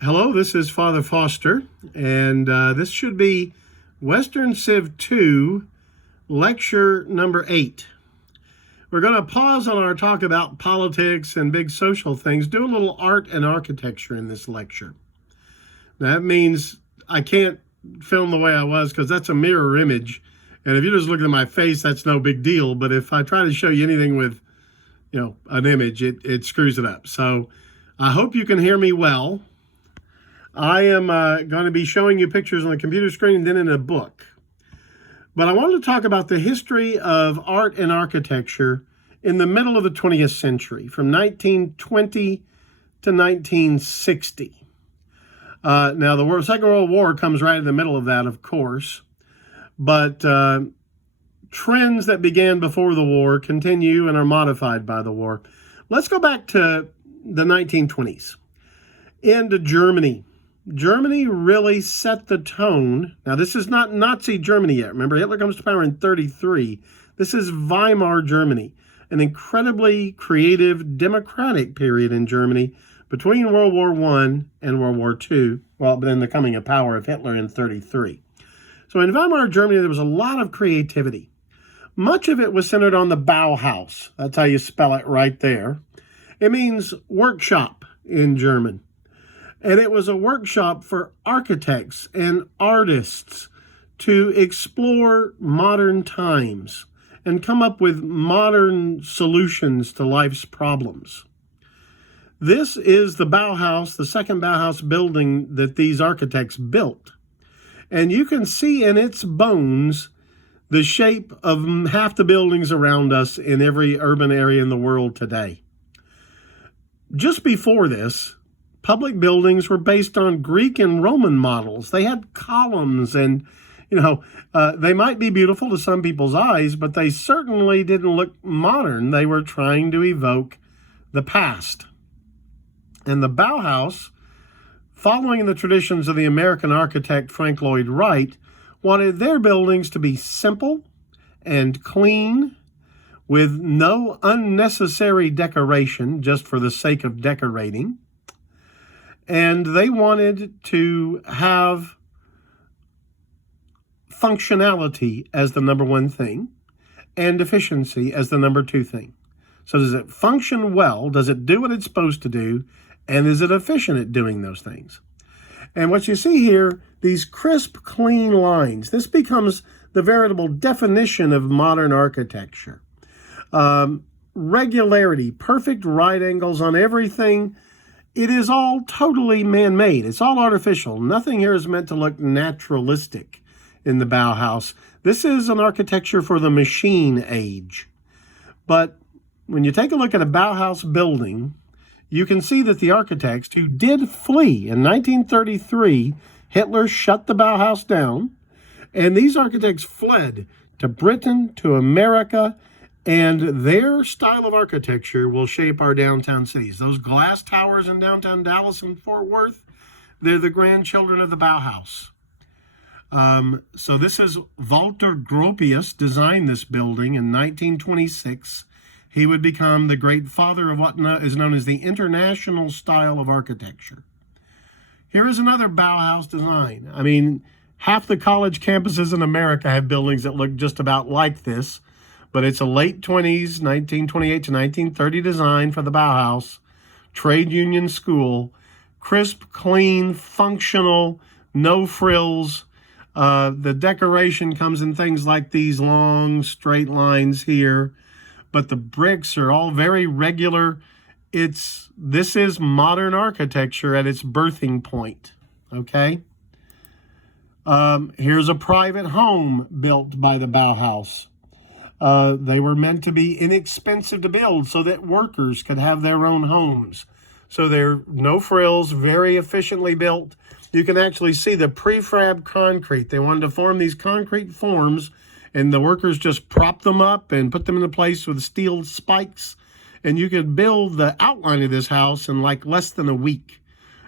Hello, this is Father Foster, and this should be Western Civ 2, lecture number 8. We're going to pause on our talk about politics and big social things, do a little art and architecture in this lecture. Now, that means I can't film the way I was because that's a mirror image, and if you just look at my face, that's no big deal, but if I try to show you anything with, an image, it screws it up. So I hope you can hear me well. I am going to be showing you pictures on the computer screen and then in a book. But I want to talk about the history of art and architecture in the middle of the 20th century, from 1920 to 1960. Now, the Second World War comes right in the middle of that, of course. But trends that began before the war continue and are modified by the war. Let's go back to the 1920s. Into Germany. Germany really set the tone. Now, this is not Nazi Germany yet. Remember, Hitler comes to power in 1933. This is Weimar Germany, an incredibly creative, democratic period in Germany between World War I and World War II, but then the coming of power of Hitler in 1933. So in Weimar Germany, there was a lot of creativity. Much of it was centered on the Bauhaus. That's how you spell it right there. It means workshop in German. And it was a workshop for architects and artists to explore modern times and come up with modern solutions to life's problems. This is the Bauhaus, the second Bauhaus building that these architects built. And you can see in its bones the shape of half the buildings around us in every urban area in the world today. Just before this, public buildings were based on Greek and Roman models. They had columns and, they might be beautiful to some people's eyes, but they certainly didn't look modern. They were trying to evoke the past. And the Bauhaus, following the traditions of the American architect Frank Lloyd Wright, wanted their buildings to be simple and clean, with no unnecessary decoration just for the sake of decorating. And they wanted to have functionality as the number one thing and efficiency as the number two thing. So does it function well? Does it do what it's supposed to do? And is it efficient at doing those things? And what you see here, these crisp, clean lines, this becomes the veritable definition of modern architecture. Regularity, perfect right angles on everything. It is all totally man-made. It's all artificial. Nothing here is meant to look naturalistic in the Bauhaus. This is an architecture for the machine age. But when you take a look at a Bauhaus building, you can see that the architects who did flee in 1933, Hitler shut the Bauhaus down, and these architects fled to Britain, to America, and their style of architecture will shape our downtown cities. Those glass towers in downtown Dallas and Fort Worth, they're the grandchildren of the Bauhaus. So this is Walter Gropius designed this building in 1926. He would become the great father of what is known as the international style of architecture. Here is another Bauhaus design. I mean, half the college campuses in America have buildings that look just about like this. But it's a late 20s, 1928 to 1930 design for the Bauhaus, trade union school, crisp, clean, functional, no frills. The decoration comes in things like these long, straight lines here, but the bricks are all very regular. This is modern architecture at its birthing point, okay? Here's a private home built by the Bauhaus. They were meant to be inexpensive to build so that workers could have their own homes. So they're no frills, very efficiently built. You can actually see the prefab concrete. They wanted to form these concrete forms, and the workers just prop them up and put them into place with steel spikes. And you could build the outline of this house in like less than a week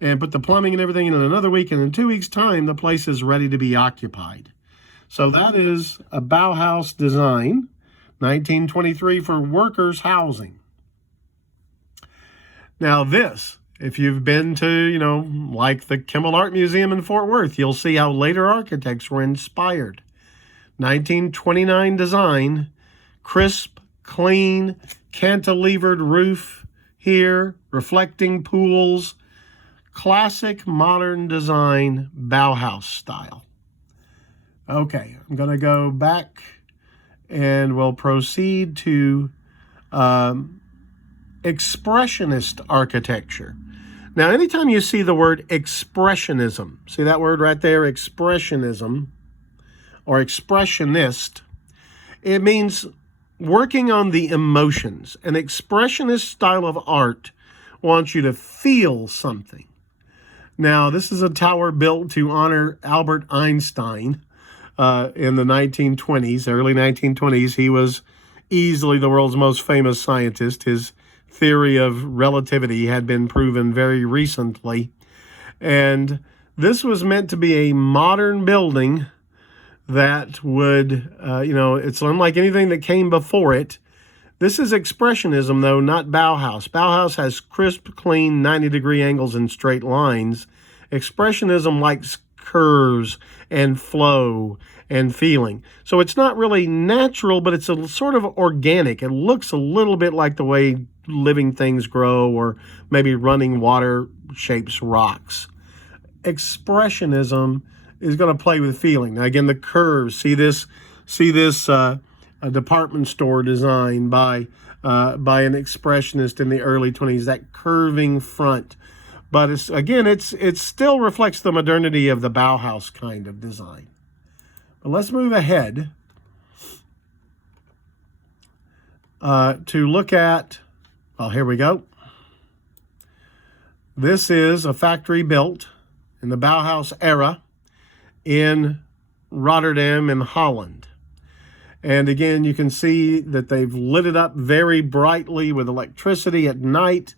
and put the plumbing and everything in another week. And in 2 weeks' time, the place is ready to be occupied. So that is a Bauhaus design, 1923, for workers' housing. Now this If you've been to, like the Kimmel Art Museum in Fort Worth, you'll see how later architects were inspired. 1929 design, crisp, clean, cantilevered roof here, reflecting pools, classic modern design, Bauhaus style. Okay, I'm going to go back and we'll proceed to Expressionist architecture. Now, anytime you see the word Expressionism, see that word right there, Expressionism, or Expressionist, it means working on the emotions. An Expressionist style of art wants you to feel something. Now, this is a tower built to honor Albert Einstein in the 1920s, early 1920s. He was easily the world's most famous scientist. His theory of relativity had been proven very recently. And this was meant to be a modern building that would, it's unlike anything that came before it. This is Expressionism, though, not Bauhaus. Bauhaus has crisp, clean, 90-degree angles and straight lines. Expressionism likes curves and flow and feeling. So it's not really natural, but it's a sort of organic. It looks a little bit like the way living things grow, or maybe running water shapes rocks. Expressionism is going to play with feeling. Now, again, the curves. See this a department store design by an expressionist in the early 20s. That curving front, but it still reflects the modernity of the Bauhaus kind of design. But let's move ahead to look at. Well, here we go. This is a factory built in the Bauhaus era in Rotterdam in Holland. And again, you can see that they've lit it up very brightly with electricity at night,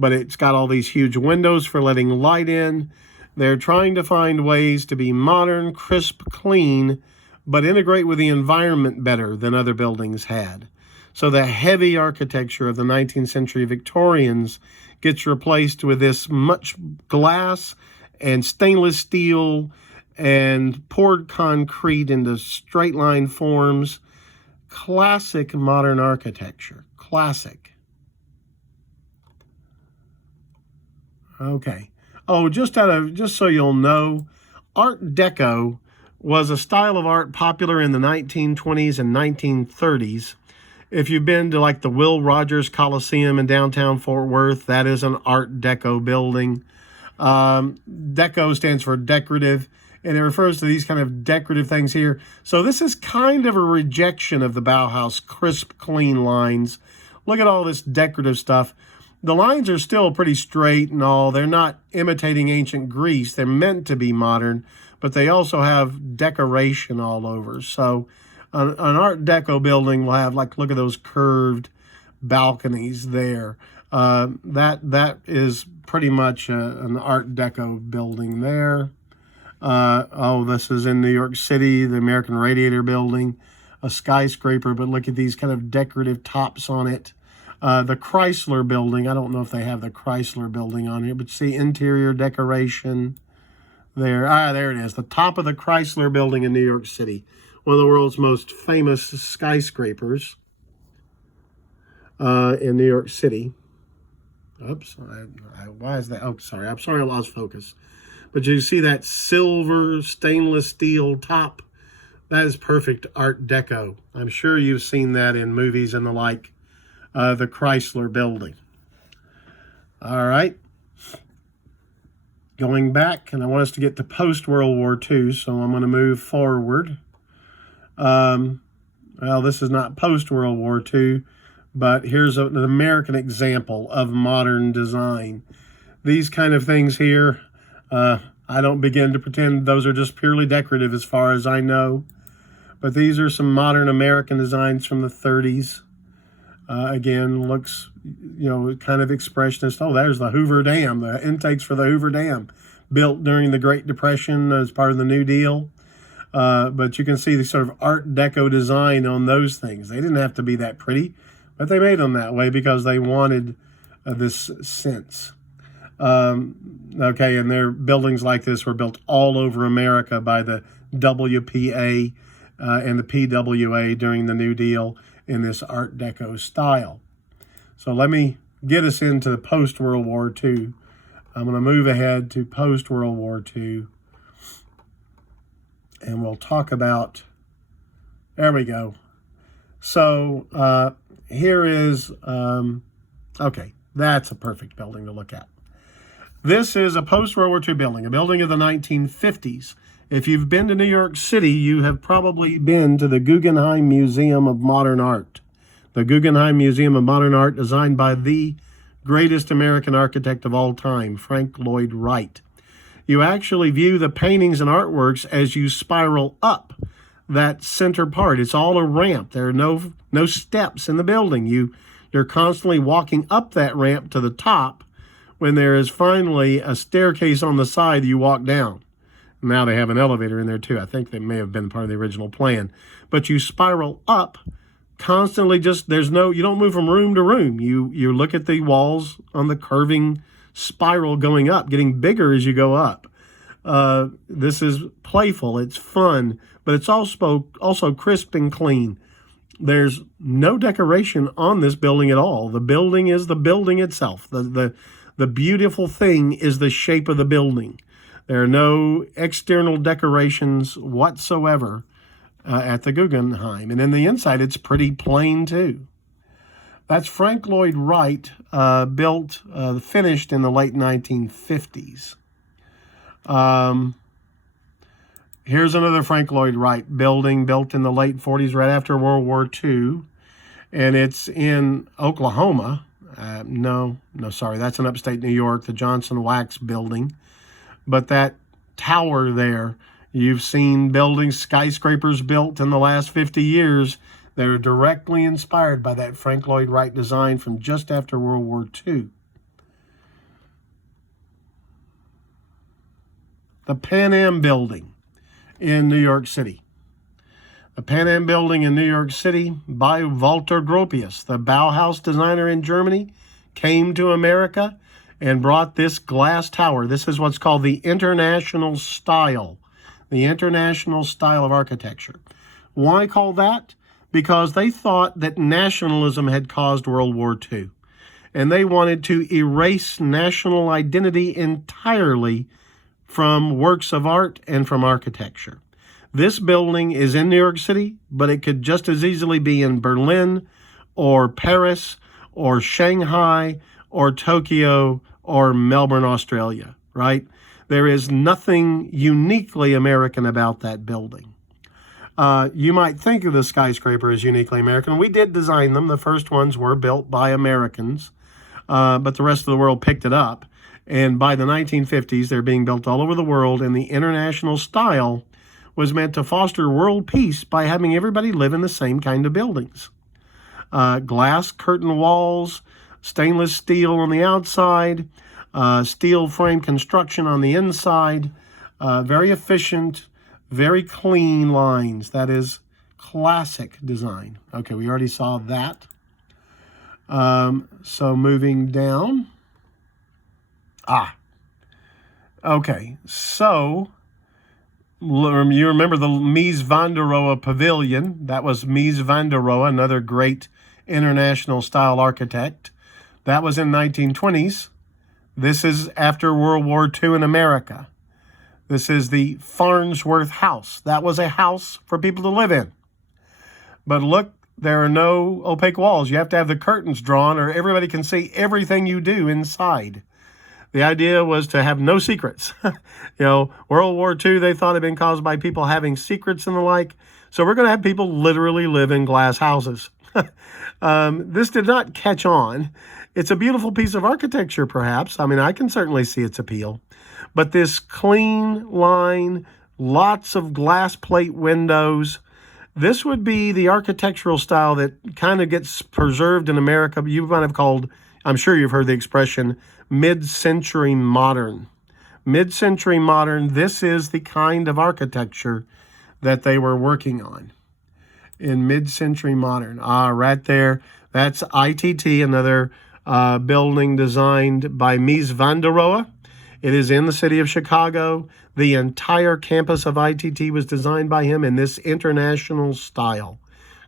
but it's got all these huge windows for letting light in. They're trying to find ways to be modern, crisp, clean, but integrate with the environment better than other buildings had. So the heavy architecture of the 19th century Victorians gets replaced with this much glass and stainless steel and poured concrete into straight line forms. Classic modern architecture. Classic. Okay. Oh, just so you'll know, Art Deco was a style of art popular in the 1920s and 1930s. If you've been to like the Will Rogers Coliseum in downtown Fort Worth, that is an Art Deco building. Deco stands for decorative, and it refers to these kind of decorative things here. So this is kind of a rejection of the Bauhaus crisp, clean lines. Look at all this decorative stuff. The lines are still pretty straight and all. They're not imitating ancient Greece. They're meant to be modern, but they also have decoration all over. So an Art Deco building will have, like, look at those curved balconies there. That is pretty much an Art Deco building there. This is in New York City, the American Radiator Building, a skyscraper, but look at these kind of decorative tops on it. The Chrysler Building, I don't know if they have the Chrysler Building on here, but see interior decoration there. There it is, the top of the Chrysler Building in New York City, one of the world's most famous skyscrapers in New York City. Oops, why is that? Oh, sorry, I'm sorry I lost focus. But you see that silver stainless steel top? That is perfect Art Deco. I'm sure you've seen that in movies and the like. The Chrysler Building. All right. Going back, and I want us to get to post-World War II, so I'm going to move forward. Well, this is not post-World War II, but here's an American example of modern design. These kind of things here, I don't begin to pretend those are just purely decorative as far as I know. But these are some modern American designs from the 30s. Again, looks, kind of expressionist. Oh, there's the Hoover Dam, the intakes for the Hoover Dam, built during the Great Depression as part of the New Deal. But you can see the sort of Art Deco design on those things. They didn't have to be that pretty, but they made them that way because they wanted this sense. Okay, and their buildings like this were built all over America by the WPA and the PWA during the New Deal in this Art Deco style. So let me get us into the post-World War II. I'm going to move ahead to post-World War II, and we'll talk about, there we go. So here is, okay, that's a perfect building to look at. This is a post-World War II building, a building of the 1950s. If you've been to New York City, you have probably been to the Guggenheim Museum of Modern Art. The Guggenheim Museum of Modern Art, designed by the greatest American architect of all time, Frank Lloyd Wright. You actually view the paintings and artworks as you spiral up that center part. It's all a ramp. There are no steps in the building. You're constantly walking up that ramp to the top when there is finally a staircase on the side you walk down. Now they have an elevator in there too. I think that may have been part of the original plan. But you spiral up constantly, just you don't move from room to room. You look at the walls on the curving spiral going up, getting bigger as you go up. This is playful, it's fun, but it's also crisp and clean. There's no decoration on this building at all. The building is the building itself. The beautiful thing is the shape of the building. There are no external decorations whatsoever at the Guggenheim. And in the inside, it's pretty plain too. That's Frank Lloyd Wright, finished in the late 1950s. Here's another Frank Lloyd Wright building built in the late 40s, right after World War II. And it's in Oklahoma. Sorry, that's in upstate New York, the Johnson Wax building. But that tower there, you've seen buildings, skyscrapers built in the last 50 years that are directly inspired by that Frank Lloyd Wright design from just after World War II. The Pan Am Building in New York City. The Pan Am Building in New York City by Walter Gropius, the Bauhaus designer in Germany, came to America and brought this glass tower. This is what's called the international style. The international style of architecture. Why call that? Because they thought that nationalism had caused World War II. And they wanted to erase national identity entirely from works of art and from architecture. This building is in New York City, but it could just as easily be in Berlin or Paris or Shanghai or Tokyo or Melbourne, Australia, right? There is nothing uniquely American about that building. You might think of the skyscraper as uniquely American. We did design them. The first ones were built by Americans, but the rest of the world picked it up. And by the 1950s, they're being built all over the world, and the international style was meant to foster world peace by having everybody live in the same kind of buildings. Glass curtain walls, stainless steel on the outside, steel frame construction on the inside, very efficient, very clean lines. That is classic design. Okay, we already saw that. So moving down. Okay, so you remember the Mies van der Rohe Pavilion. That was Mies van der Rohe, another great international style architect. That was in 1920s. This is after World War II in America. This is the Farnsworth House. That was a house for people to live in. But look, there are no opaque walls. You have to have the curtains drawn or everybody can see everything you do inside. The idea was to have no secrets. World War II, they thought had been caused by people having secrets and the like. So we're going to have people literally live in glass houses. This did not catch on. It's a beautiful piece of architecture, perhaps. I mean, I can certainly see its appeal. But this clean line, lots of glass plate windows, this would be the architectural style that kind of gets preserved in America. You might have called, I'm sure you've heard the expression, mid-century modern. Mid-century modern, this is the kind of architecture that they were working on in mid-century modern. Right there, that's ITT, another building designed by Mies van der Rohe. It is in the city of Chicago. The entire campus of ITT was designed by him in this international style.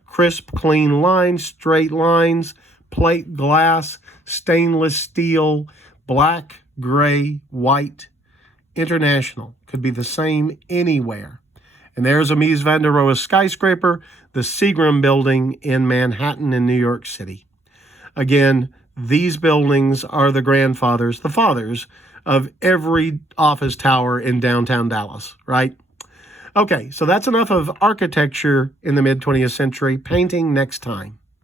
Crisp, clean lines, straight lines, plate glass, stainless steel, black, gray, white. International. Could be the same anywhere. And there's a Mies van der Rohe skyscraper, the Seagram Building in Manhattan in New York City. Again, these buildings are the grandfathers, the fathers of every office tower in downtown Dallas, right? Okay, so that's enough of architecture in the mid-20th century. Painting next time.